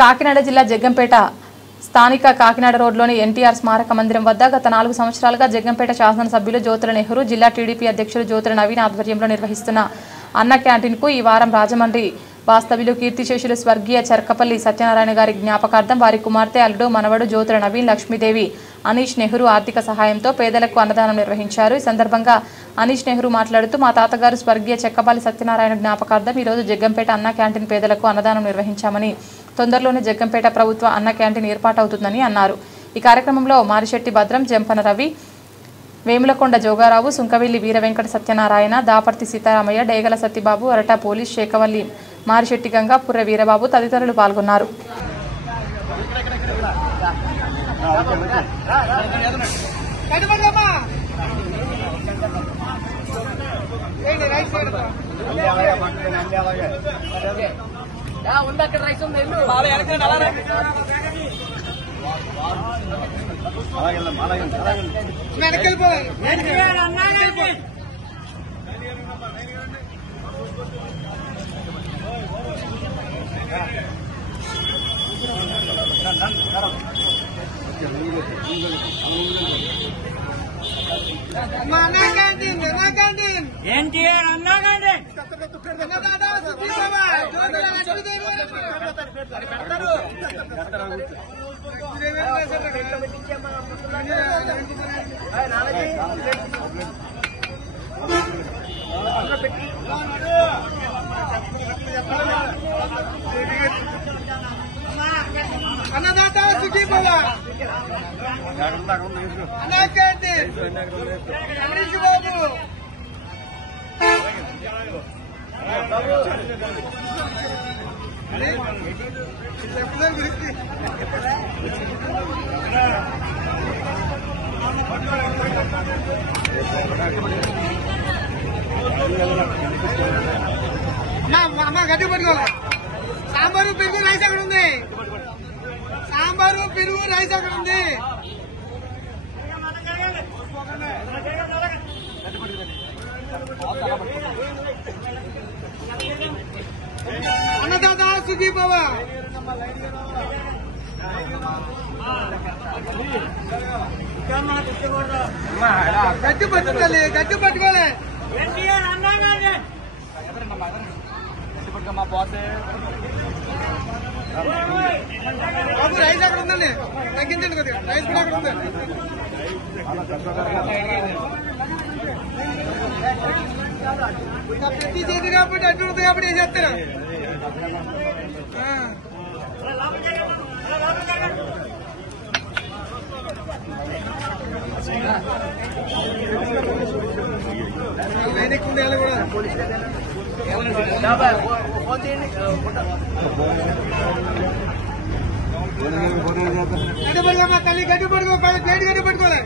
కాకినాడ జిల్లా జగ్గంపేట స్థానిక కాకినాడ రోడ్లోని ఎన్టీఆర్ స్మారక మందిరం వద్ద గత 4 సంవత్సరాలుగా జగ్గంపేట శాసనసభ్యులు జ్యోతుల నెహ్రూ, జిల్లా టీడీపీ అధ్యక్షులు జ్యోతుల నవీన్ ఆధ్వర్యంలో నిర్వహిస్తున్న అన్న క్యాంటీన్కు ఈ వారం రాజమండ్రి వాస్తవ్యులు కీర్తిశేషులు స్వర్గీయ చర్కపల్లి సత్యనారాయణ గారి జ్ఞాపకార్థం వారి కుమార్తె, అల్లుడు, మనవడు జ్యోతుల నవీన్, లక్ష్మీదేవి, అనీష్ నెహ్రూ ఆర్థిక సహాయంతో పేదలకు అన్నదానం నిర్వహించారు. ఈ సందర్భంగా అనీష్ నెహ్రూ మాట్లాడుతూ, మా తాతగారు స్వర్గీయ చర్కపల్లి సత్యనారాయణ జ్ఞాపకార్థం ఈరోజు జగ్గంపేట అన్న క్యాంటీన్ పేదలకు అన్నదానం నిర్వహించామని, తొందరలోనే జగ్గంపేట ప్రభుత్వ అన్న క్యాంటీన్ ఏర్పాటవుతుందని అన్నారు. ఈ కార్యక్రమంలో మారిశెట్టి భద్రం, జంపన రవి, వేములకొండ జోగారావు, సుంకవిల్లి వీర వెంకట సత్యనారాయణ, దాపర్తి సీతారామయ్య, డేగల సత్యబాబు, అరట పోలీస్, శేఖవల్లి, మారిశెట్టి గంగా, పుర్ర వీరబాబు తదితరులు పాల్గొన్నారు. ఎన్టీఆర్ అన్నా క్యాంటీన్ అన్నదాత సుఖీ భవ అన్నా క్యాంటీన్ అనీష్ బాబు అమ్మ గట్టి పట్టుకోవాలి. సాంబారు పెరుగు రైస్ అక్కడ ఉంది. సాంబారు పెరుగు రైస్ అక్కడ ఉంది. అన్నదాత సుఖీ భవ గట్టి పట్టుకోవాలి. గట్టి పట్టుకోవాలి. ఎన్టీఆర్ అన్నా క్యాంటీన్ బాబు రైస్ అక్కడ ఉందండి, తగ్గించండి కొద్దిగా. రైస్ కూడా అక్కడ ఉంది. ప్రతి చేతి కాబట్టి అడ్డు ఉంటుంది కాబట్టి ఏం చేస్తారా? లైన్ ఎక్కువ ఉంది కూడా. గడ్డి పడుకోమా తల్లి, గడ్డి పడుకో, ప్లేట్ గడ్డి పట్టుకోవాలి.